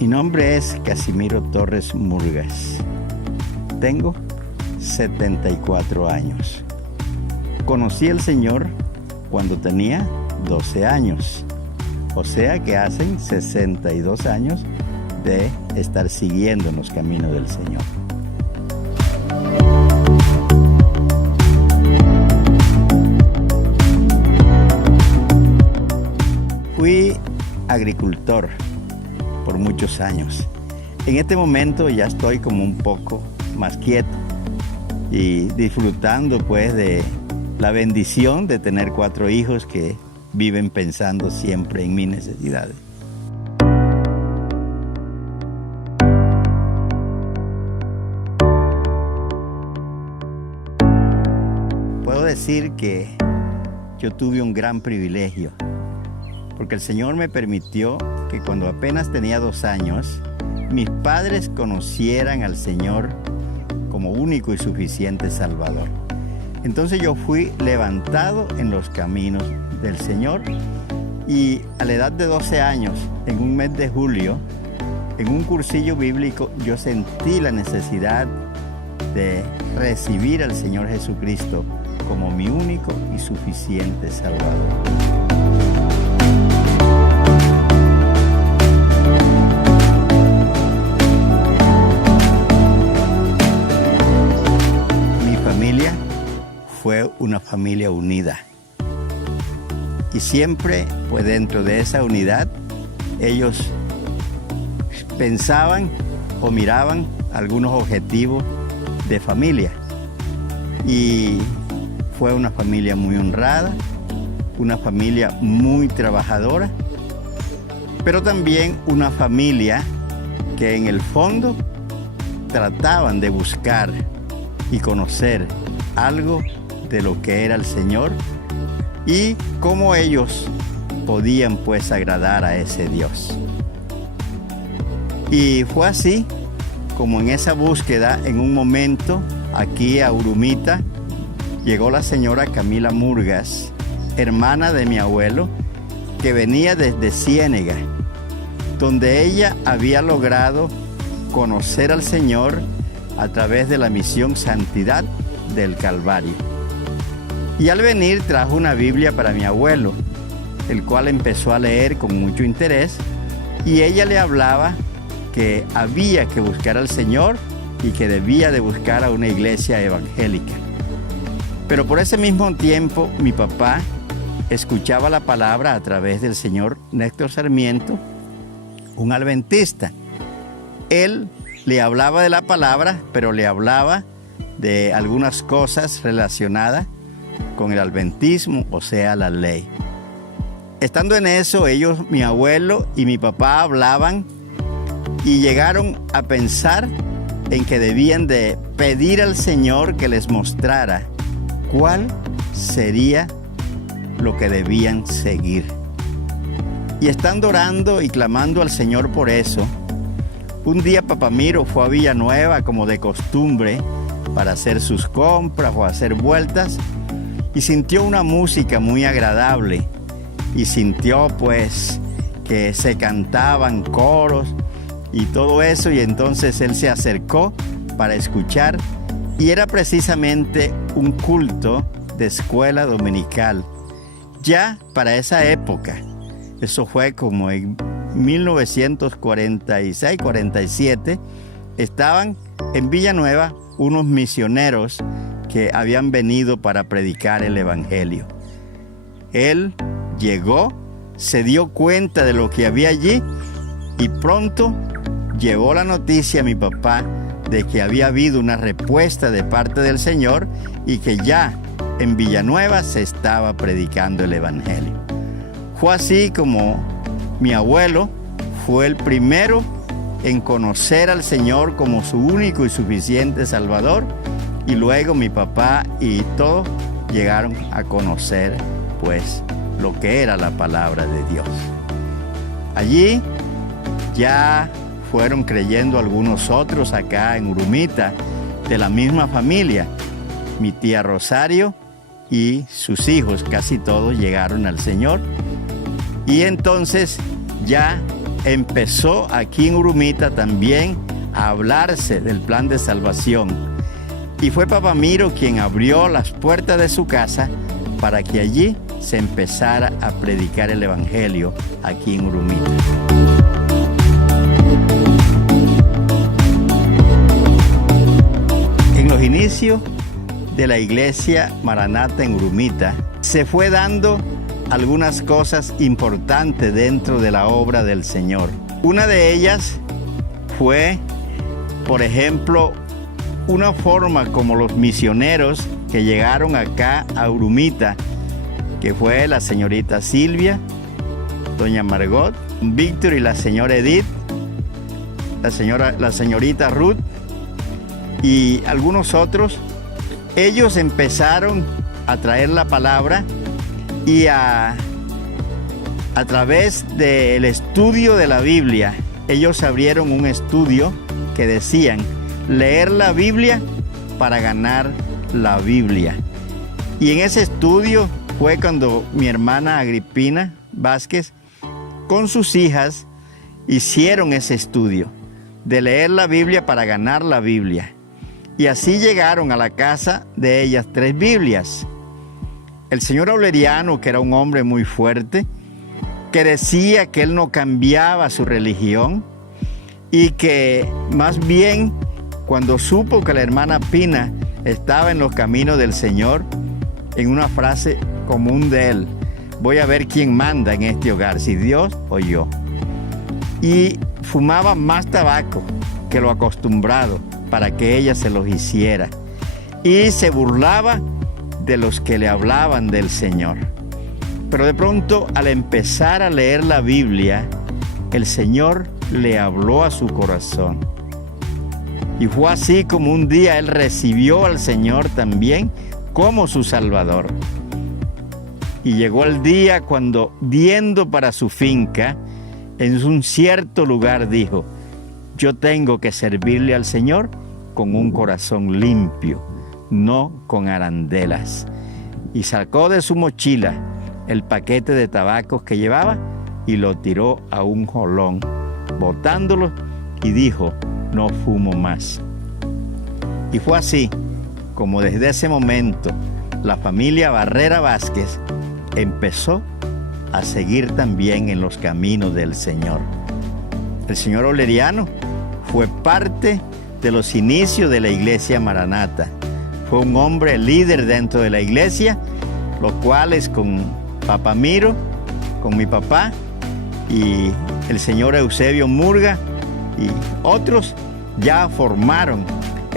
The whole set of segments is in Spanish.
Mi nombre es Casimiro Torres Murgas. Tengo 74 años. Conocí al Señor cuando tenía 12 años. O sea que hacen 62 años de estar siguiendo en los caminos del Señor. Fui agricultor por muchos años. En este momento ya estoy como un poco más quieto y disfrutando pues de la bendición de tener 4 hijos que viven pensando siempre en mis necesidades. Puedo decir que yo tuve un gran privilegio, porque el Señor me permitió que cuando apenas tenía 2 años, mis padres conocieran al Señor como único y suficiente Salvador. Entonces yo fui levantado en los caminos del Señor y a la edad de 12 años, en un mes de julio, en un cursillo bíblico, yo sentí la necesidad de recibir al Señor Jesucristo como mi único y suficiente Salvador. Fue una familia unida y siempre pues dentro de esa unidad ellos pensaban o miraban algunos objetivos de familia, y fue una familia muy honrada, una familia muy trabajadora, pero también una familia que en el fondo trataban de buscar y conocer algo de lo que era el Señor y cómo ellos podían pues agradar a ese Dios. Y fue así como en esa búsqueda, en un momento aquí a Urumita llegó la señora Camila Murgas, hermana de mi abuelo, que venía desde Ciénega, donde ella había logrado conocer al Señor a través de la misión Santidad del Calvario. Y al venir trajo una Biblia para mi abuelo, el cual empezó a leer con mucho interés, y ella le hablaba que había que buscar al Señor y que debía de buscar a una iglesia evangélica. Pero por ese mismo tiempo mi papá escuchaba la palabra a través del señor Néstor Sarmiento, un adventista. Él le hablaba de la palabra, pero le hablaba de algunas cosas relacionadas con el adventismo, o sea, la ley. Estando en eso, mi abuelo y mi papá hablaban y llegaron a pensar en que debían de pedir al Señor que les mostrara cuál sería lo que debían seguir. Y estando orando y clamando al Señor por eso, un día Papamiro fue a Villanueva como de costumbre para hacer sus compras o hacer vueltas, y sintió una música muy agradable y sintió pues que se cantaban coros y todo eso, y entonces él se acercó para escuchar, y era precisamente un culto de escuela dominical. Ya para esa época, eso fue como en 1946-47, estaban en Villanueva unos misioneros que habían venido para predicar el evangelio. Él llegó, se dio cuenta de lo que había allí y pronto llevó la noticia a mi papá de que había habido una respuesta de parte del Señor y que ya en Villanueva se estaba predicando el evangelio. Fue así como mi abuelo fue el primero en conocer al Señor como su único y suficiente Salvador, y luego mi papá y todos llegaron a conocer pues lo que era la palabra de Dios. Allí ya fueron creyendo algunos otros acá en Urumita, de la misma familia. Mi tía Rosario y sus hijos, casi todos llegaron al Señor. Y entonces ya empezó aquí en Urumita también a hablarse del plan de salvación. Y fue Papa Miro quien abrió las puertas de su casa para que allí se empezara a predicar el Evangelio aquí en Urumita. En los inicios de la iglesia Maranata en Urumita, se fue dando algunas cosas importantes dentro de la obra del Señor. Una de ellas fue, por ejemplo, una forma como los misioneros que llegaron acá a Urumita, que fue la señorita Silvia, doña Margot, Víctor y la señora Edith, la señorita Ruth y algunos otros. Ellos empezaron a traer la palabra y a través del estudio de la Biblia, ellos abrieron un estudio que decían leer la Biblia para ganar la Biblia. Y en ese estudio fue cuando mi hermana Agripina Vázquez con sus hijas hicieron ese estudio de leer la Biblia para ganar la Biblia. Y así llegaron a la casa de ellas 3 Biblias. El señor Aureliano, que era un hombre muy fuerte, que decía que él no cambiaba su religión y que más bien cuando supo que la hermana Pina estaba en los caminos del Señor, en una frase común de él: voy a ver quién manda en este hogar, si Dios o yo. Y fumaba más tabaco que lo acostumbrado para que ella se los hiciera. Y se burlaba de los que le hablaban del Señor. Pero de pronto, al empezar a leer la Biblia, el Señor le habló a su corazón. Y fue así como un día él recibió al Señor también como su Salvador. Y llegó el día cuando, yendo para su finca, en un cierto lugar dijo: yo tengo que servirle al Señor con un corazón limpio, no con arandelas. Y sacó de su mochila el paquete de tabacos que llevaba y lo tiró a un jolón, botándolo, y dijo: no fumo más. Y fue así como desde ese momento la familia Barrera Vázquez empezó a seguir también en los caminos del Señor. El señor Aureliano fue parte de los inicios de la iglesia Maranata. Fue un hombre líder dentro de la iglesia, los cuales con Papa Miro, con mi papá y el señor Eusebio Murga y otros ya formaron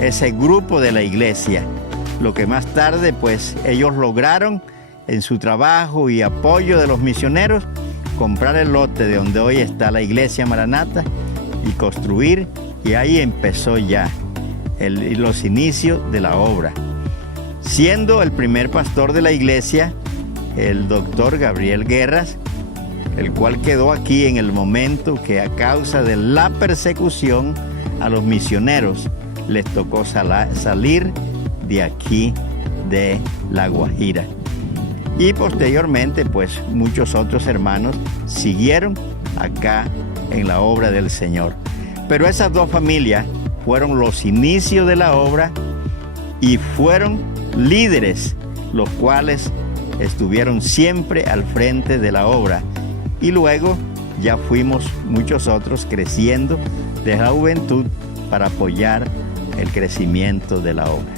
ese grupo de la iglesia, lo que más tarde pues ellos lograron en su trabajo y apoyo de los misioneros comprar el lote de donde hoy está la iglesia Maranata y construir, y ahí empezó ya los inicios de la obra. Siendo el primer pastor de la iglesia el doctor Gabriel Guerras, el cual quedó aquí en el momento que a causa de la persecución a los misioneros les tocó salir de aquí de La Guajira. Y posteriormente pues muchos otros hermanos siguieron acá en la obra del Señor. Pero esas 2 familias fueron los inicios de la obra y fueron líderes, los cuales estuvieron siempre al frente de la obra. Y luego ya fuimos muchos otros creciendo de la juventud para apoyar el crecimiento de la obra.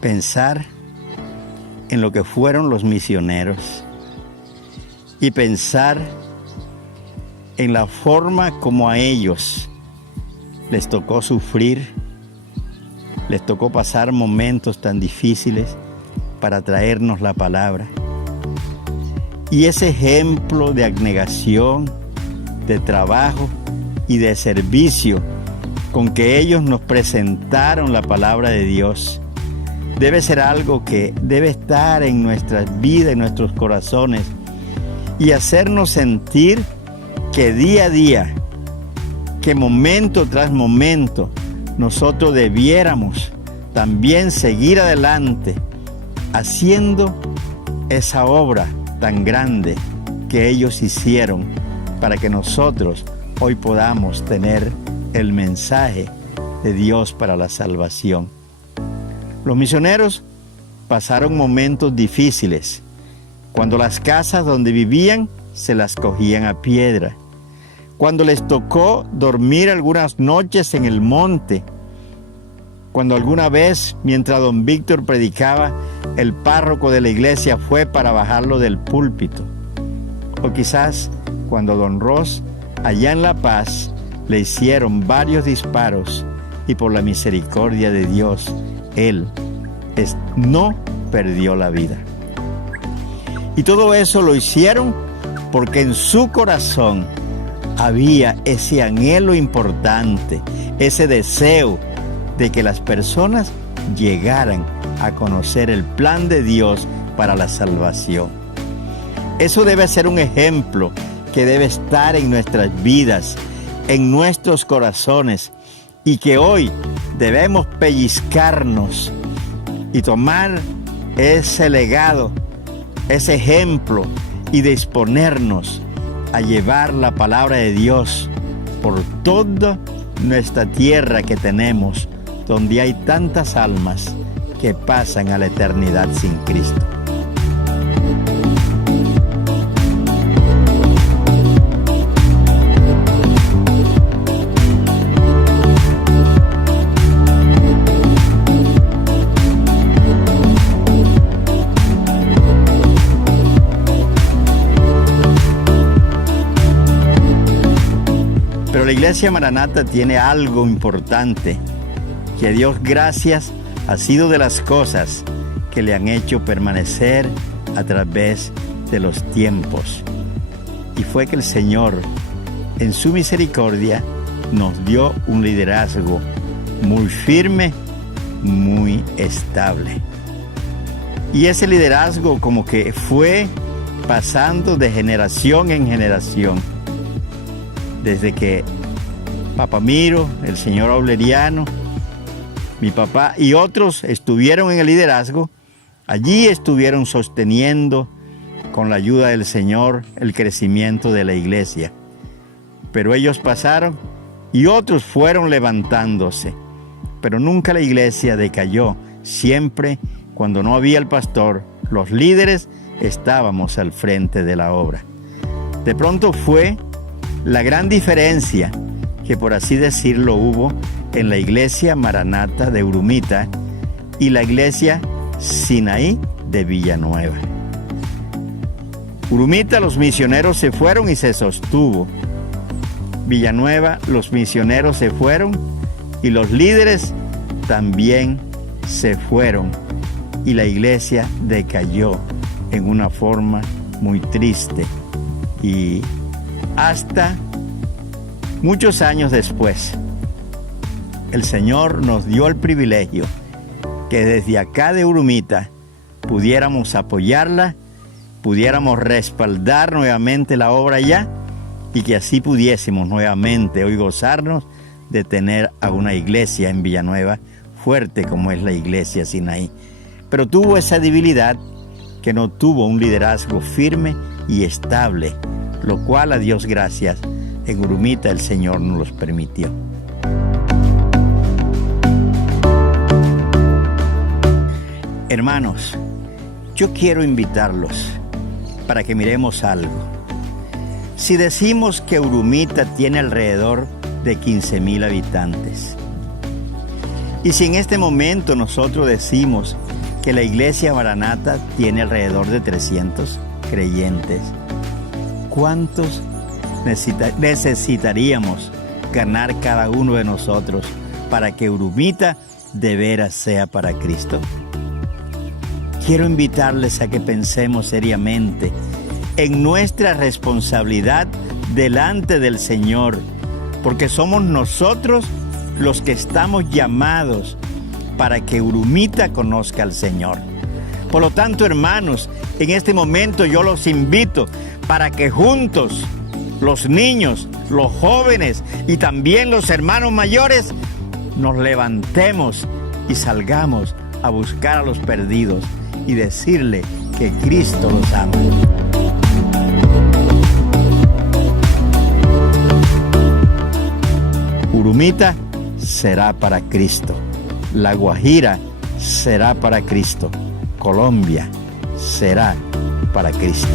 Pensar en lo que fueron los misioneros y pensar en la forma como a ellos les tocó sufrir, les tocó pasar momentos tan difíciles para traernos la palabra. Y ese ejemplo de abnegación, de trabajo y de servicio con que ellos nos presentaron la palabra de Dios, debe ser algo que debe estar en nuestras vidas, en nuestros corazones, y hacernos sentir que día a día, que momento tras momento, nosotros debiéramos también seguir adelante haciendo esa obra tan grande que ellos hicieron para que nosotros hoy podamos tener el mensaje de Dios para la salvación. Los misioneros pasaron momentos difíciles, cuando las casas donde vivían se las cogían a piedra, cuando les tocó dormir algunas noches en el monte, cuando alguna vez, mientras don Víctor predicaba, el párroco de la iglesia fue para bajarlo del púlpito, o quizás cuando don Ros, allá en La Paz, le hicieron varios disparos y por la misericordia de Dios, él no perdió la vida. Y todo eso lo hicieron porque en su corazón había ese anhelo importante, ese deseo de que las personas llegaran a conocer el plan de Dios para la salvación. Eso debe ser un ejemplo que debe estar en nuestras vidas, en nuestros corazones, y que hoy debemos pellizcarnos y tomar ese legado, ese ejemplo, y disponernos a llevar la palabra de Dios por toda nuestra tierra que tenemos, donde hay tantas almas que pasan a la eternidad sin Cristo. Pero la Iglesia Maranata tiene algo importante, que a Dios gracias ha sido de las cosas que le han hecho permanecer a través de los tiempos. Y fue que el Señor, en su misericordia, nos dio un liderazgo muy firme, muy estable. Y ese liderazgo como que fue pasando de generación en generación. Desde que Papá Miro, el señor Aureliano, mi papá y otros estuvieron en el liderazgo, allí estuvieron sosteniendo con la ayuda del Señor el crecimiento de la iglesia. Pero ellos pasaron y otros fueron levantándose. Pero nunca la iglesia decayó. Siempre, cuando no había el pastor, los líderes estábamos al frente de la obra. De pronto fue la gran diferencia que, por así decirlo, hubo en la iglesia Maranata de Urumita y la iglesia Sinaí de Villanueva. Urumita, los misioneros se fueron y se sostuvo. Villanueva, los misioneros se fueron y los líderes también se fueron. Y la iglesia decayó en una forma muy triste. Y hasta muchos años después, el Señor nos dio el privilegio que desde acá de Urumita pudiéramos apoyarla, pudiéramos respaldar nuevamente la obra allá y que así pudiésemos nuevamente hoy gozarnos de tener a una iglesia en Villanueva fuerte como es la iglesia Sinaí. Pero tuvo esa debilidad que no tuvo un liderazgo firme y estable, lo cual a Dios gracias, en Urumita el Señor nos los permitió. Hermanos, yo quiero invitarlos para que miremos algo. Si decimos que Urumita tiene alrededor de 15,000 habitantes, y si en este momento nosotros decimos que la iglesia Maranata tiene alrededor de 300 creyentes, ¿cuántos necesitaríamos ganar cada uno de nosotros para que Urumita de veras sea para Cristo? Quiero invitarles a que pensemos seriamente en nuestra responsabilidad delante del Señor, porque somos nosotros los que estamos llamados para que Urumita conozca al Señor. Por lo tanto, hermanos, en este momento yo los invito para que juntos, los niños, los jóvenes y también los hermanos mayores, nos levantemos y salgamos a buscar a los perdidos y decirle que Cristo los ama. Urumita será para Cristo. La Guajira será para Cristo. Colombia será para Cristo.